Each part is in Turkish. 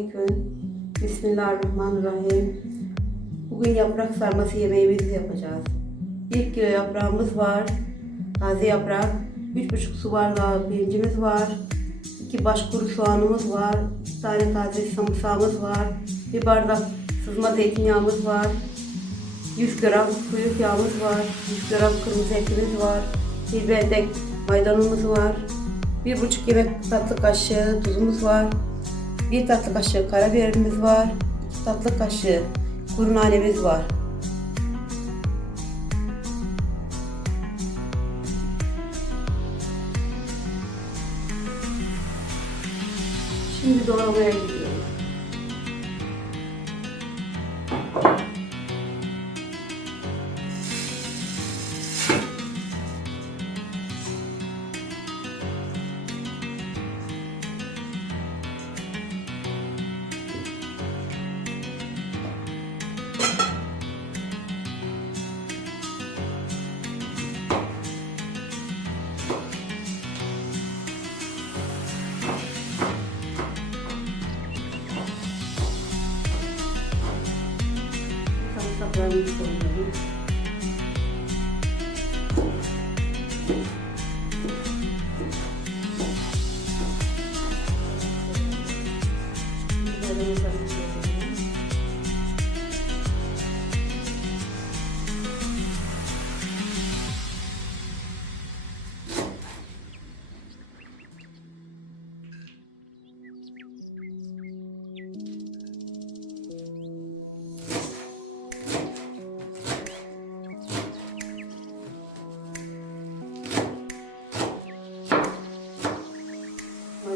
Aleyküm. Bismillahirrahmanirrahim. Bugün yaprak sarması yemeğimizi yapacağız. 1 kilo yaprağımız var. Taze yaprak. 3,5 su bardağı pirincimiz var. 2 baş kuru soğanımız var. 2 tane taze samırsağımız var. 1 bardak sızma zeytinyağımız var. 100 gram kuyruk yağımız var. 100 gram kırmızı etimiz var. Bir bendek maydanozumuz var. 1,5 yemek tatlı kaşığı tuzumuz var. Bir tatlı kaşığı karabiberimiz var. tatlı kaşığı kuru nanemiz var. Şimdi doğramaya gidiyoruz. where we stand.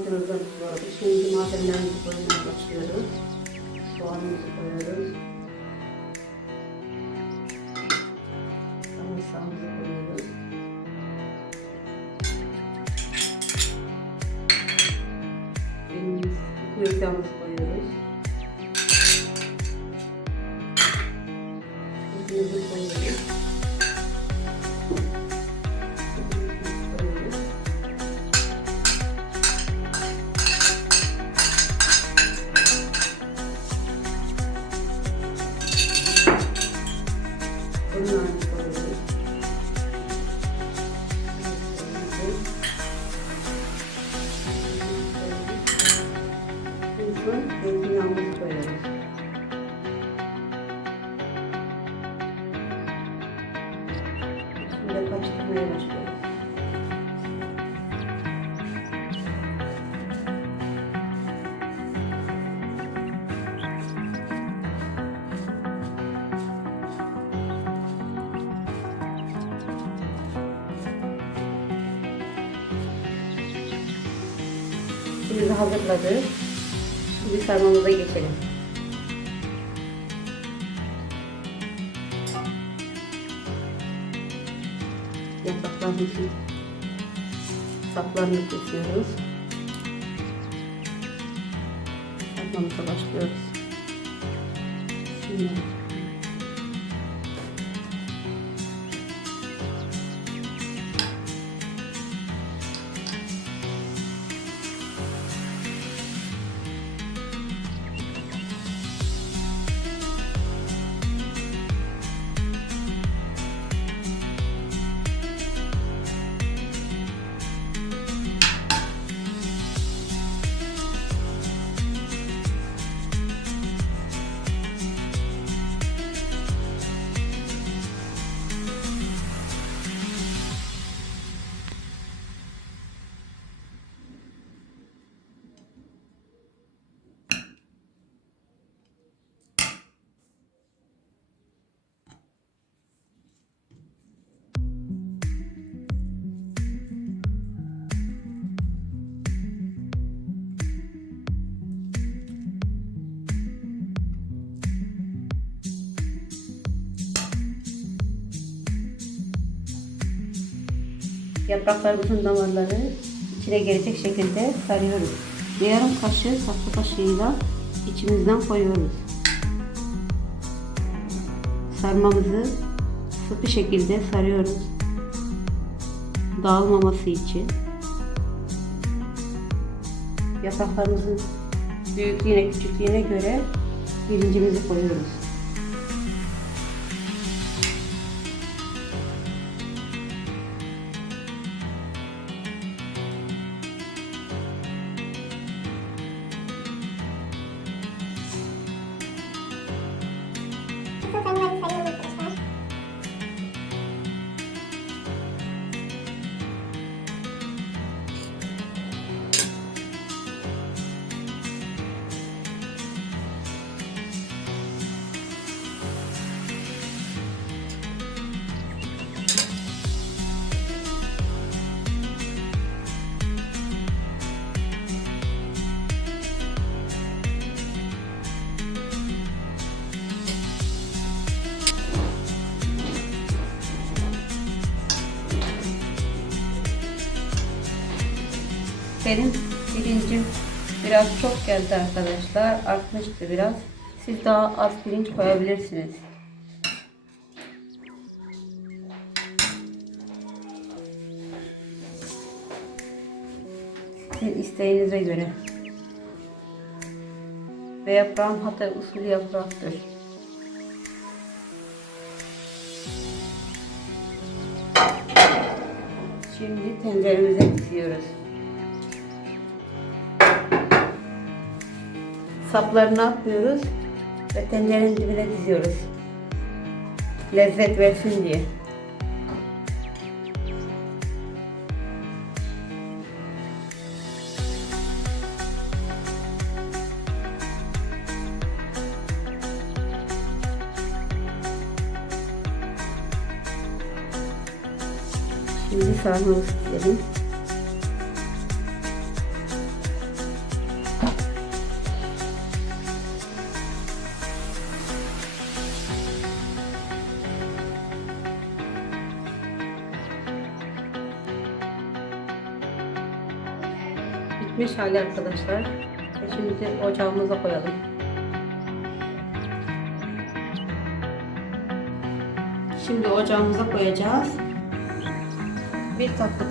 Maydanozlarımız var. Şimdi malzemelerimizi koymaya başlıyoruz. Soğanımızı koyuyoruz. Sarımsağımızı koyuyoruz. Elimiz, yağımızı koyuyoruz. Tuzumuzu koyuyoruz. Son zeytinyağımızı koyuyoruz. Şimdi karıştırmaya başlıyoruz. Şimdi hazırladık. Şimdi sarmamıza geçelim. Yapraklarımızın saplarını kesiyoruz. Sarmamıza başlıyoruz. Şimdi Yapraklarımızın damarları içine gelecek şekilde sarıyoruz. Ve yarım kaşığı tatlı kaşığıyla içimizden koyuyoruz. Sarmamızı sıkı şekilde sarıyoruz. Dağılmaması için. Yapraklarımızın büyüklüğüne küçüklüğüne göre pirincimizi koyuyoruz. Benim pirincim biraz çok geldi arkadaşlar. Artmıştı biraz. Siz daha az pirinç koyabilirsiniz. Sizin isteğinize göre. Ve yaprağım Hatay usulü yapraktır. Şimdi tenceremize diziyoruz. Saplarını atlıyoruz ve tencerenin dibine diziyoruz. Lezzet versin diye. Şimdi sarmamızı dizelim. Hali arkadaşlar. Ve şimdi ocağımıza koyalım. Şimdi ocağımıza koyacağız. Bir tatlı.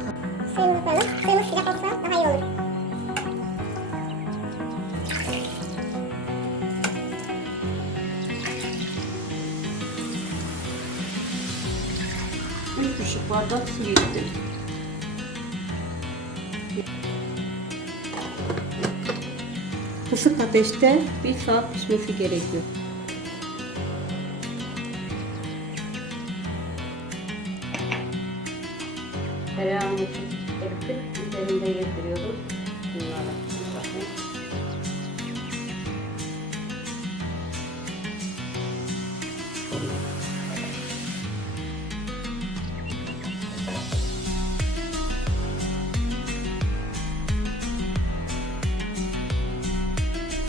Suyumuzu koyalım. Suyumuz sıcak olsa daha iyi olur. Üç buçuk bardak su gitti. Kısık ateşte bir saat pişmesi gerekiyor. Tereyağını eritip üzerinde getiriyoruz. Bunlara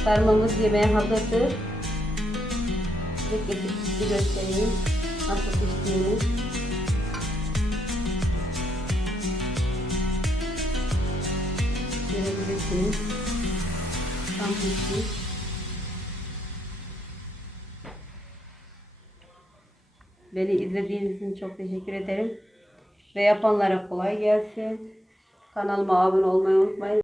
Sarmamız yemeğe hazırdır. Size getirip bir göstereyim. Nasıl piştiğini. Görebilirsiniz. Tam pişmiş. Beni izlediğiniz için çok teşekkür ederim. Ve yapanlara kolay gelsin. Kanalıma abone olmayı unutmayın.